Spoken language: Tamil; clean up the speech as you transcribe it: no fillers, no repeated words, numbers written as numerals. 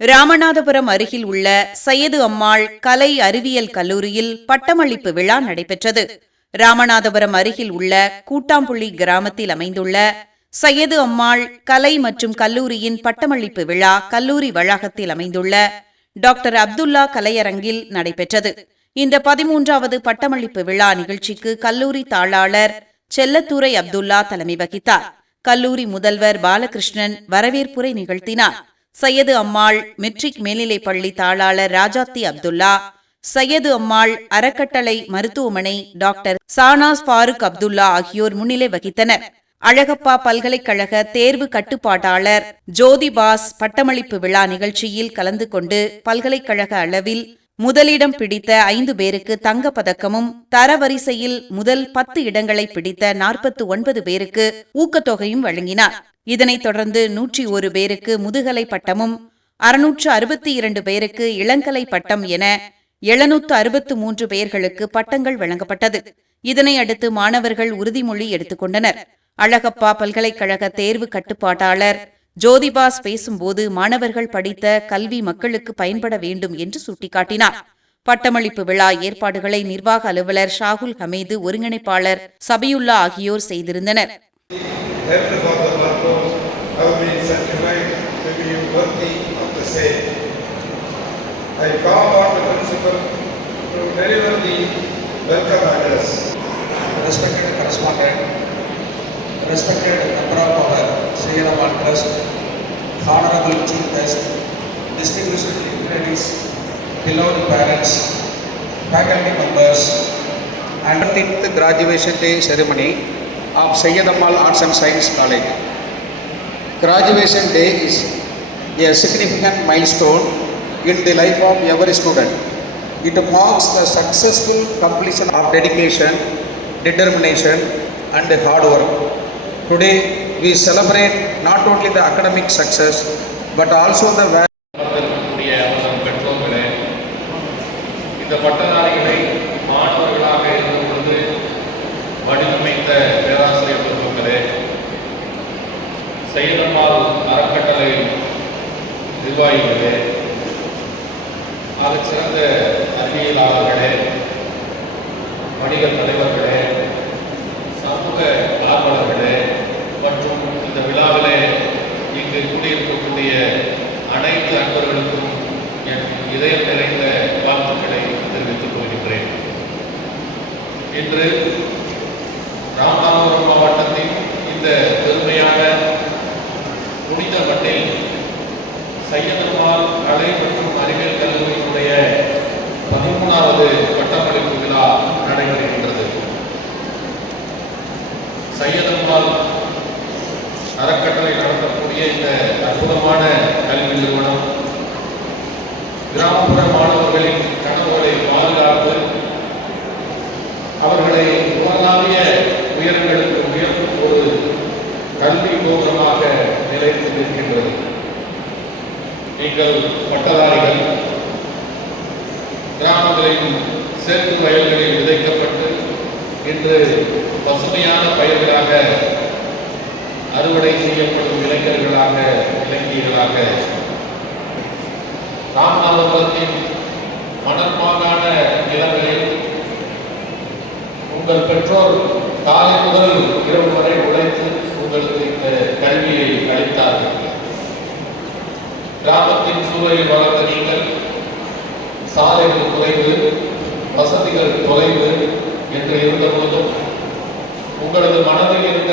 ராமநாதபுரம் அருகில் உள்ள சையது அம்மாள் கலை அறிவியல் கல்லூரியில் பட்டமளிப்பு விழா நடைபெற்றது. ராமநாதபுரம் அருகில் உள்ள கூட்டாம்புள்ளி கிராமத்தில் அமைந்துள்ள சையது அம்மாள் கலை மற்றும் கல்லூரியின் பட்டமளிப்பு விழா கல்லூரி வளாகத்தில் அமைந்துள்ள டாக்டர் அப்துல்லா கலையரங்கில் நடைபெற்றது. இந்த 13வது பட்டமளிப்பு விழா நிகழ்ச்சிக்கு கல்லூரி தாளாளர் செல்லத்துரை அப்துல்லா தலைமை வகித்தார். கல்லூரி முதல்வர் பாலகிருஷ்ணன் வரவேற்புரை நிகழ்த்தினார். சையது அம்மாள் மெட்ரிக் மேல்நிலைப் பள்ளி தாளாளர் ராஜாத்தி அப்துல்லா, சையது அம்மாள் அறக்கட்டளை மருத்துவமனை டாக்டர் சானாஸ் ஃபாரூக் அப்துல்லா ஆகியோர் முன்னிலை வகித்தனர். அழகப்பா பல்கலைக்கழக தேர்வு கட்டுப்பாட்டாளர் ஜோதிபாஸ் பட்டமளிப்பு விழா நிகழ்ச்சியில் கலந்து கொண்டு பல்கலைக்கழக அளவில் முதலிடம் பிடித்த 5 பேருக்கு தங்கப் பதக்கமும், தரவரிசையில் முதல் 10 இடங்களை பிடித்த 49 பேருக்கு ஊக்கத்தொகையும் வழங்கினார். இதனைத் தொடர்ந்து 101 பேருக்கு முதுகலை பட்டமும், 662 பேருக்கு இளங்கலை பட்டம் என 763 பேர்களுக்கு பட்டங்கள் வழங்கப்பட்டது. இதனையடுத்து மாணவர்கள் உறுதிமொழி எடுத்துக் கொண்டனர். அழகப்பா பல்கலைக்கழக தேர்வு கட்டுப்பாட்டாளர் ஜோதிபாஸ் பேசும்போது மாணவர்கள் படித்த கல்வி மக்களுக்கு பயன்பட வேண்டும் என்று சுட்டிக்காட்டினார். பட்டமளிப்பு விழா ஏற்பாடுகளை நிர்வாக அலுவலர் ஷாகுல் ஹமீது, ஒருங்கிணைப்பாளர் சபியுல்லா ஆகியோர் செய்திருந்தனர். Respected member of our Sayyid Amal Trust, Honorable Chief Guest, distinguished dignitaries, beloved parents, faculty members, and 13th graduation day ceremony of Sayyid Amal Arts and Science College. Graduation day is a significant milestone in the life of every student. It marks the successful completion of dedication, determination, and hard work. Today we celebrate not only the academic success but also the பெற்றோர்களே, இந்த பட்டதாரிகளை மாணவர்களாக இருந்தபொழுது வடிவமைத்த பேராசிரியர் பெருமக்களே, சையது அம்மாள் அறக்கட்டளை நிர்வாகிகளே, ஆகச் சிறந்த அறிவியலாளர்களே, வணிக தலைவர்களே, சமூக ஆர்வலர்களே மற்றும் இந்த விழாவிலே இங்கு கூடியிருக்கக்கூடிய அனைத்து அன்பர்களுக்கும் என் இதயம் நிறைந்த வாழ்த்துக்களை தெரிவித்துக் கொள்கின்றேன். இன்று ராமநாதபுரம் மாவட்டத்தின் இந்த பெருமையான புனித மண்ணில் சையது அம்மாள் கலை மற்றும் அறிவியல் கல்லூரியினுடைய 13வது பட்டமளிப்பு விழா நடைபெறுகின்றது. சையது அம்மாள் அறக்கட்டளை நடத்தக்கூடிய இந்த அற்புதமான கல்வி நிறுவனம் கிராமப்புற மாணவர்களின் கனவுகளை பாதுகாப்பு, அவர்களை உலகளாவிய உயரங்களுக்கு உயர்த்தும் ஒரு கல்வி கோபுரமாக நிலைத்து நிற்கின்றது. நீங்கள் பட்டதாரிகள் கிராமங்களில் சேற்று வயல்களில் விதைக்கப்பட்டு இன்று பசுமையான பயிர்களாக அறுவடை செய்யப்படும் இளைஞர்களாக, இளைஞர்களாக ராமநாதபுரத்தின் மணல் மாகாண நிலங்களில் உங்கள் பெற்றோர் காலை முதல் இரவு வரை உழைத்து உங்களுக்கு இந்த கல்வியை அளித்தார்கள். கிராமத்தின் சூழலில் வளர்ந்த நீங்கள் சாலைகள் குறைவு, வசதிகள் தொலைவு என்று இருந்த போதும் உங்களது மனதில் இருந்த